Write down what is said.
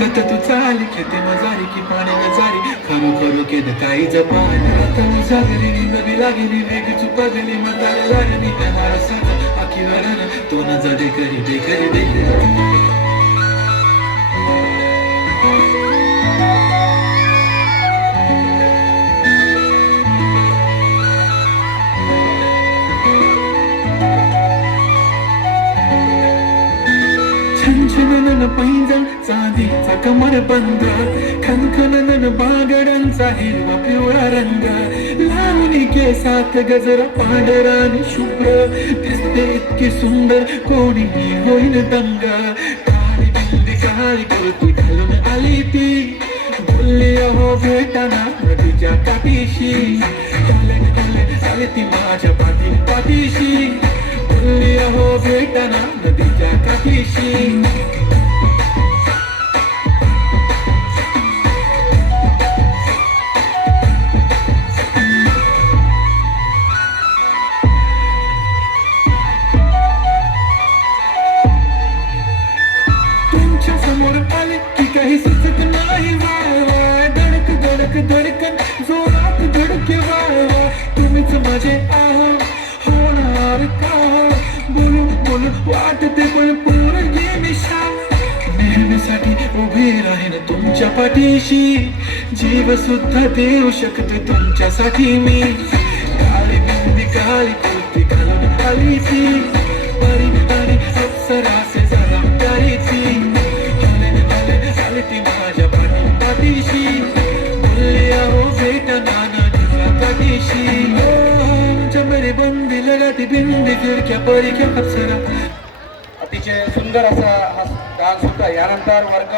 कत तू चाल खेते मजारी की पाणी नजारी खरो खरो केद काही जपान आता सागरी नदी लागली वेग चुपगली म्हातारा लागली मारा साथ आखी वरण तो न जा दे करी दे छनछनन पैंजण चांदीचा कमर बंद खनखनन बागडांचा हिरवा पिवळा रंग लावणी केसात गजरा पांढरा आणि शुभ्र दिसते इतकी सुंदर कोणीही होईल दंग काळी बिंदी काळी कुर्ती घालून आली ती बोलली अहो भेटाना नदीच्या काठीशी आली ती माझ्या पाठीशी बोलली अहो भेटाना नदीच्या काठीशी समोर आले की काही सुचत नाही वाय धडक धडक धडकन जोरात धडके वाय तुम्हीच माझे आहो होणार का बोलून वाटते पण पोरगी मिशा नेहमीसाठी उभी राहीन तुमच्या पाठीशी जीव सुद्धा देऊ शकते तुमच्यासाठी मी काळी बिंदी काळी कुर्ती घालून आली ती परी परी अप्सरासे जरा प्यारी ती ती माझ्या पाठीशी बोलली अहो भेटना नदीच्या काठीशी चमरे बंदी लगाती बिंदी फिरक्या परिक्या अप्सरा अतिशय सुंदर असा हा डान्स होता. यानंतर वर्ग